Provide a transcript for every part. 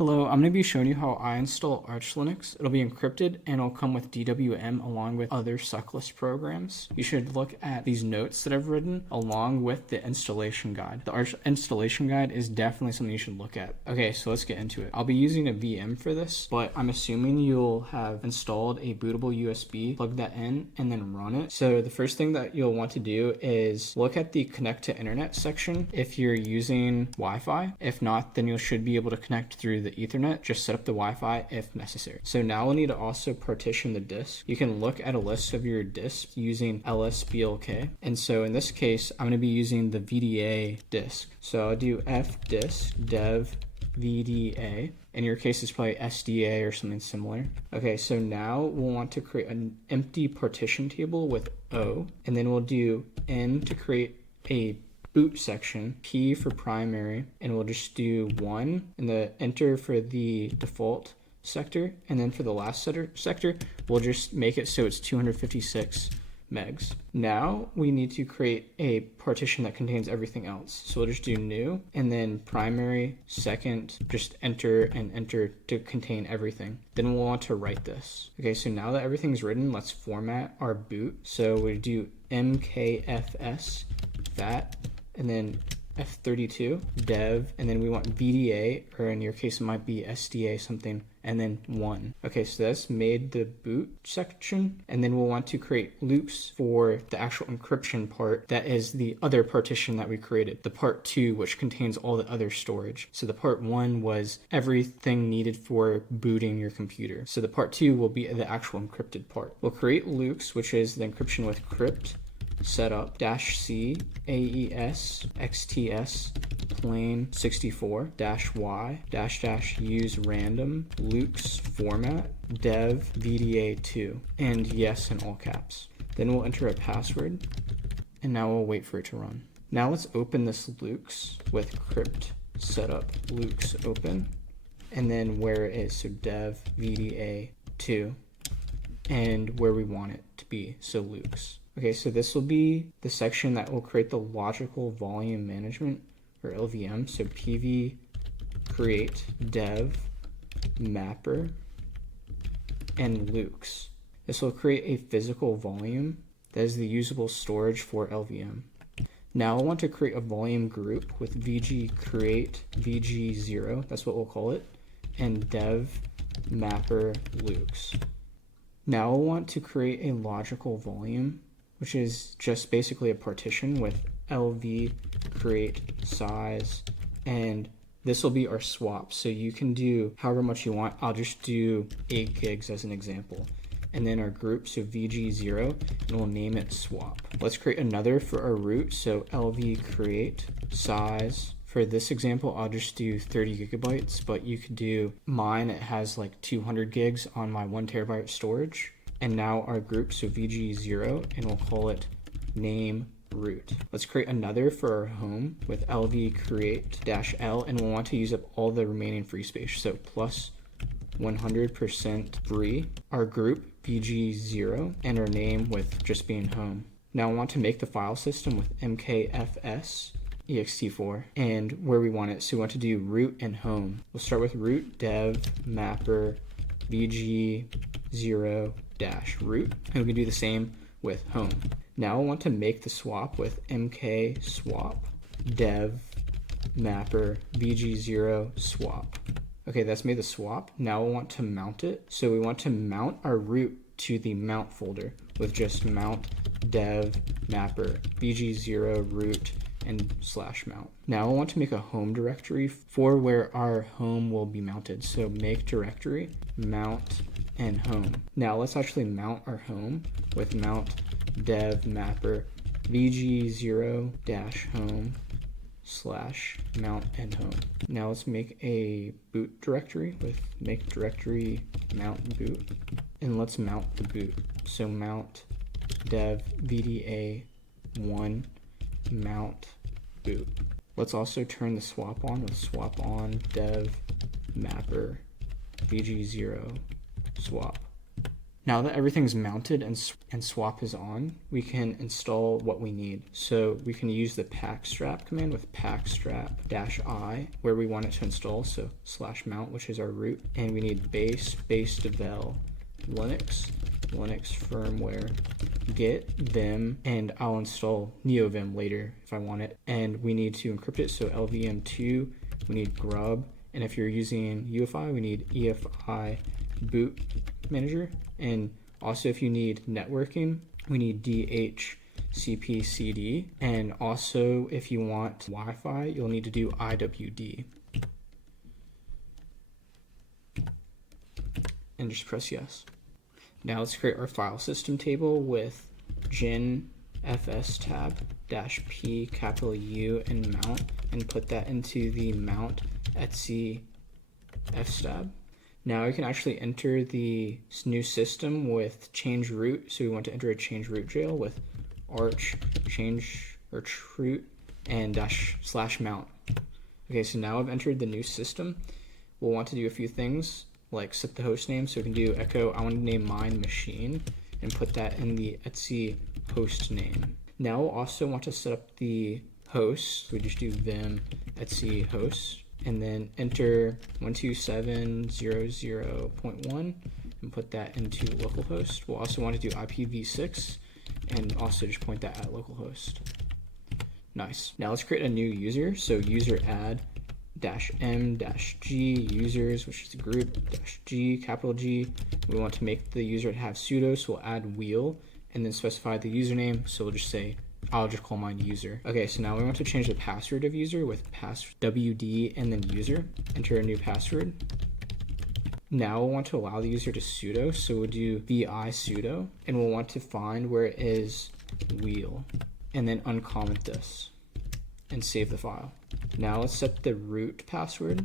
Hello, I'm going to be showing you how I install Arch Linux. It'll be encrypted and it'll come with DWM along with other suckless programs. You should look at these notes that I've written along with the installation guide. The Arch installation guide is definitely something you should look at. Okay, so let's get into it. I'll be using a VM for this, but I'm assuming you'll have installed a bootable USB, plug that in, and then run it. So the first thing that you'll want to do is look at the connect to internet section if you're using Wi-Fi. If not, then you should be able to connect through the Ethernet. Just set up the Wi-Fi if necessary. So now we'll need to also partition the disk. You can look at a list of your disks using lsblk. And so in this case, I'm going to be using the VDA disk. So I'll do fdisk dev VDA. In your case, it's probably SDA or something similar. Okay, so now we'll want to create an empty partition table with O, and then we'll do N to create a boot section, P for primary, and we'll just do 1 and the enter for the default sector, and then for the last sector, we'll just make it so it's 256 megs. Now we need to create a partition that contains everything else. So we'll just do new and then primary, second, just enter and enter to contain everything. Then we'll want to write this. Okay, so now that everything's written, let's format our boot. So we do mkfs that and then F32 dev, and then we want VDA, or in your case it might be SDA something, and then 1. Okay, so that's made the boot section, and then we'll want to create loops for the actual encryption part that is the other partition that we created, the part 2, which contains all the other storage. So the part 1 was everything needed for booting your computer. So the part 2 will be the actual encrypted part. We'll create loops, which is the encryption with crypt setup -c aes xts plain 64 -y --use random loops format dev vda2 and yes in all caps. Then we'll enter a password, and now we'll wait for it to run. Now let's open this loops with crypt setup loops open, and then where it is, so dev vda2 and where we want it to be, so loops. Okay, so this will be the section that will create the logical volume management, or LVM. So pv create dev mapper and loops. This will create a physical volume that is the usable storage for LVM. Now I want to create a volume group with vg create vg0, that's what we'll call it, and dev mapper loops. Now I'll want to create a logical volume, which is just basically a partition with lv create size, and this will be our swap. So you can do however much you want. I'll just do 8 gigs as an example. And then our group, so vg0, and we'll name it swap. Let's create another for our root, so lv create size. For this example, I'll just do 30 gigabytes, but you could do mine, it has like 200 gigs on my 1 terabyte storage. And now our group, so vg0, and we'll call it name root. Let's create another for our home with lv create -l, and we'll want to use up all the remaining free space, so plus 100% free. Our group, vg0, and our name with just being home. Now I want to make the file system with mkfs ext4 and where we want it, so we want to do root and home. We'll start with root dev mapper vg0 -root, and we can do the same with home. Now I want to make the swap with mk swap dev mapper vg0 swap. Okay, that's made the swap. Now I want to mount it, so we want to mount our root to the mount folder with just mount dev mapper vg0 root and /mount. Now I want to make a home directory for where our home will be mounted, so make directory mount and home. Now let's actually mount our home with mount dev mapper vg0 -home /mount and home. Now let's make a boot directory with make directory mount boot, and let's mount the boot, so mount dev vda1 mount boot. Let's also turn the swap on with swap on dev mapper vg0 swap. Now that everything's mounted and swap is on, we can install what we need. So we can use the packstrap command with packstrap-i where we want it to install, so /mount, which is our root, and we need base devel Linux firmware git vim, and I'll install neovim later if I want it. And we need to encrypt it, so lvm2, we need grub, and if you're using UEFI, we need EFI boot manager. And also if you need networking, we need DHCPCD. And also if you want Wi-Fi, you'll need to do IWD. And just press yes. Now let's create our file system table with gen fs tab -p capital U and mount, and put that into the mount etc fstab. Now we can actually enter the new system with change root. So we want to enter a change root jail with arch change or root and /mount. Okay, so now I've entered the new system. We'll want to do a few things like set the host name. So we can do echo, I want to name mine machine, and put that in the etc host name. Now we'll also want to set up the host. So we just do vim etc host, and then enter 127.0.0.1 and put that into localhost. We'll also want to do IPv6 and also just point that at localhost. Nice. Now let's create a new user. So user add -m-g users, which is the group, -g, capital G. We want to make the user to have sudo, so we'll add wheel and then specify the username. So we'll just say, I'll just call mine user. Okay, so now we want to change the password of user with wd and then user. Enter a new password. Now we'll want to allow the user to sudo, so we'll do vi sudo, and we'll want to find where it is wheel, and then uncomment this and save the file. Now let's set the root password.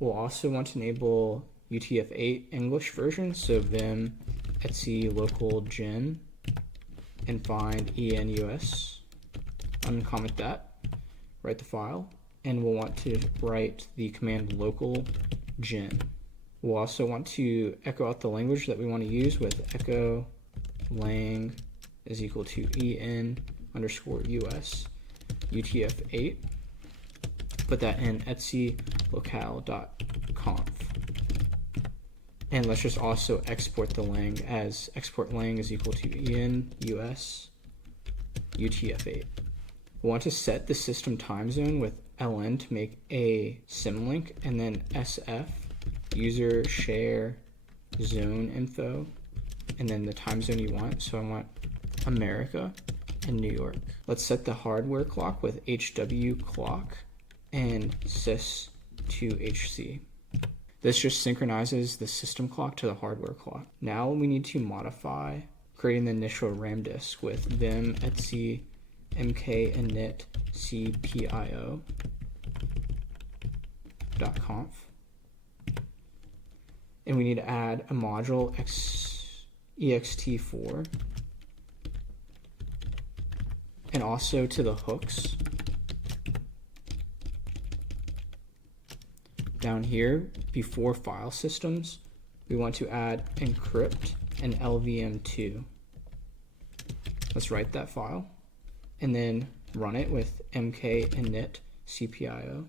We'll also want to enable UTF-8 English version, so vim etc local gen and find enus, uncomment that, write the file, and we'll want to write the command local gen. We'll also want to echo out the language that we want to use with echo lang is equal to en_us UTF-8. Put that in etc locale.conf. And let's just also export the lang as export lang is equal to enus UTF-8. We want to set the system time zone with ln to make a symlink, and then sf user share zone info, and then the time zone you want. So I want America and New York. Let's set the hardware clock with HW clock and sys to HC. This just synchronizes the system clock to the hardware clock. Now we need to modify creating the initial RAM disk with vim etc mk init cpio.conf. And we need to add a module ext4, and also to the hooks. Down here, before file systems, we want to add encrypt and lvm2. Let's write that file and then run it with mk init cpio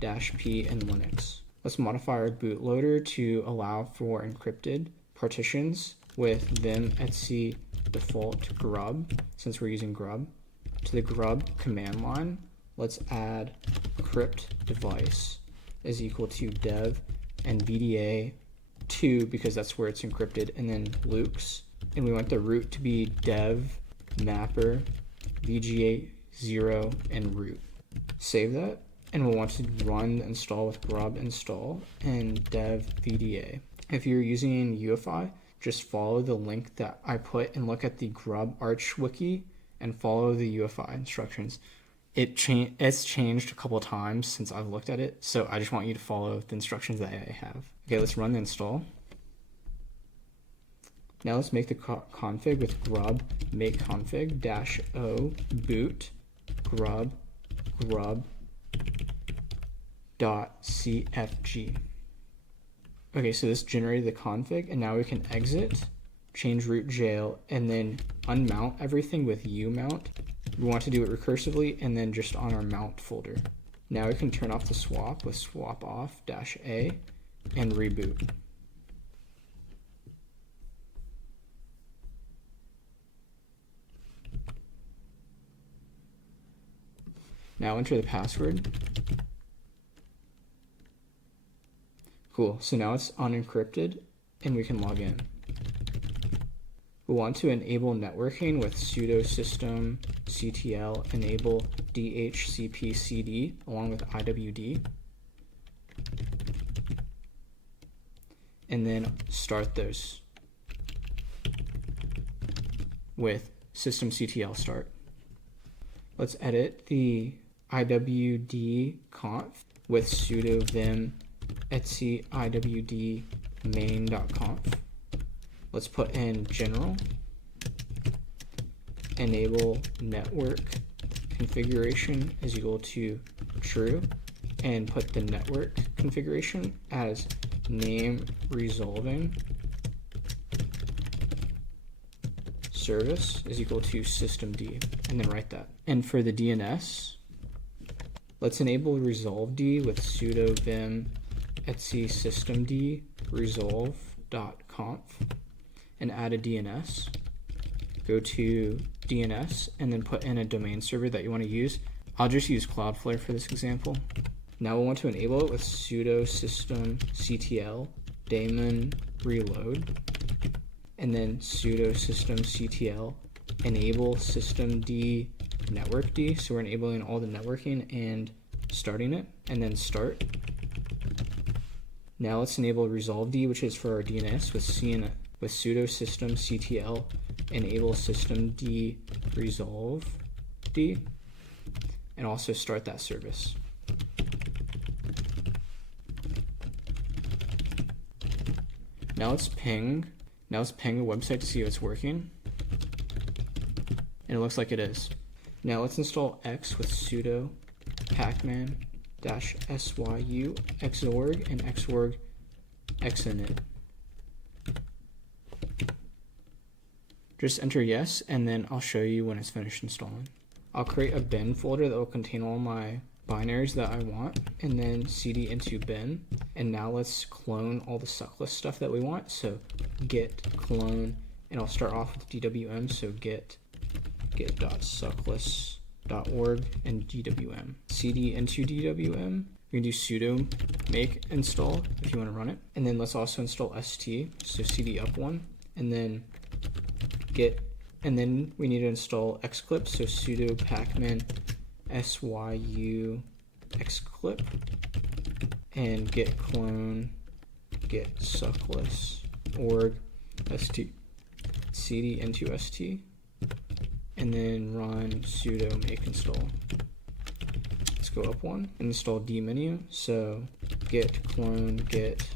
-p and Linux. Let's modify our bootloader to allow for encrypted partitions with vim etc default grub, since we're using grub. To the grub command line, let's add crypt device is equal to dev and VDA2 because that's where it's encrypted, and then lukes, and we want the root to be dev mapper VGA0 and root. Save that, and we'll want to run the install with grub install and dev VDA. If you're using UEFI, just follow the link that I put and look at the grub arch wiki and follow the UEFI instructions. It's changed a couple of times since I've looked at it, so I just want you to follow the instructions that I have. Okay, let's run the install. Now let's make the config with grub make config -o boot grub .cfg. Okay, so this generated the config, and now we can exit, change root jail, and then unmount everything with umount. We want to do it recursively and then just on our mount folder. Now we can turn off the swap with swap off -a and reboot. Now enter the password. Cool, so now it's unencrypted and we can log in. We want to enable networking with sudo system ctl enable dhcpcd along with iwd. And then start those with systemctl start. Let's edit the iwd conf with sudo vim etc iwd main.conf. Let's put in general, enable network configuration is equal to true, and put the network configuration as name resolving service is equal to systemd, and then write that. And for the DNS, let's enable resolved with sudo vim etc systemd resolve.conf and add a DNS. Go to DNS and then put in a domain server that you want to use. I'll just use Cloudflare for this example. Now we'll want to enable it with sudo systemctl daemon reload, and then sudo systemctl enable systemd networkd. So we're enabling all the networking and starting it, and then start. Now let's enable resolved, which is for our DNS, with sudo systemctl enable systemd resolved, and also start that service. Now let's ping a website to see if it's working. And it looks like it is. Now let's install X with sudo pacman-syu xorg and xorg xinit. Just enter yes, and then I'll show you when it's finished installing. I'll create a bin folder that will contain all my binaries that I want, and then cd into bin. And now let's clone all the sucklist stuff that we want. So git clone, and I'll start off with dwm, so git.sucklist.org and dwm. cd into dwm, we can do sudo make install if you want to run it. And then let's also install st, so cd up one, and then git, and then we need to install xclip, so sudo pacman-syu xclip, and git clone git sucklist org st cd into st, and then run sudo make install. Let's go up one and install dmenu, so git clone git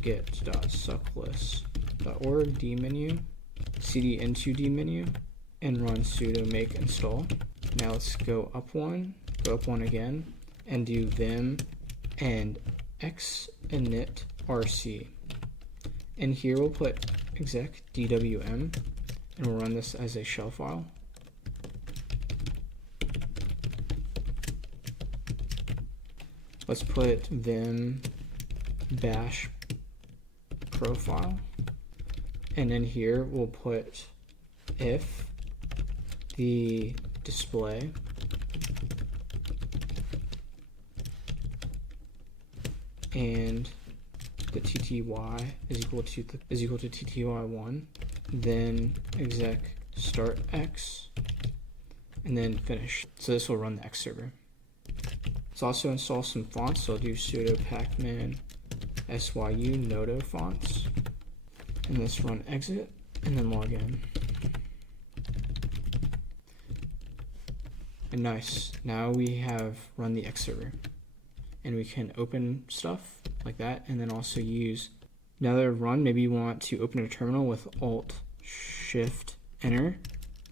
git.sucklist.org dmenu, cd into dmenu, and run sudo make install. Now let's go up one again, and do vim and xinit rc. And here we'll put exec dwm, and we'll run this as a shell file. Let's put vim bash profile, and then here we'll put if the display and the tty is equal to tty1, then exec start x, and then finish. So this will run the X server. Let's also install some fonts, so I'll do sudo pacman-syu nodo fonts, and let's run exit and then log in. And nice, now we have run the X server, and we can open stuff like that, and then also use, now that they're run, maybe you want to open a terminal with Alt Shift Enter,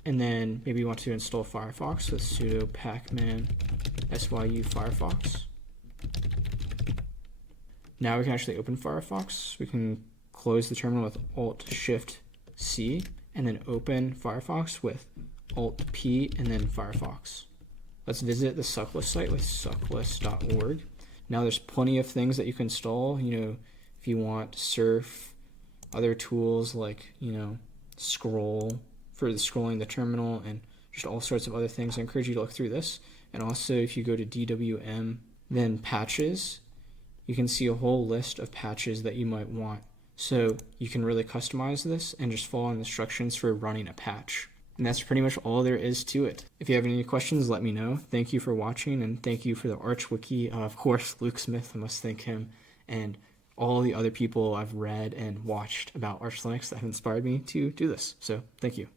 and then maybe you want to install Firefox with sudo pacman-syu Firefox. Now we can actually open Firefox. We can close the terminal with Alt-Shift-C, and then open Firefox with Alt-P and then Firefox. Let's visit the sucklist site with sucklist.org. Now there's plenty of things that you can install. If you want to surf, other tools like, scroll for scrolling the terminal, and just all sorts of other things. I encourage you to look through this. And also, if you go to DWM, then patches, you can see a whole list of patches that you might want. So you can really customize this and just follow the instructions for running a patch. And that's pretty much all there is to it. If you have any questions, let me know. Thank you for watching, and thank you for the Arch Wiki. Of course, Luke Smith, I must thank him, and all the other people I've read and watched about Arch Linux that have inspired me to do this. So thank you.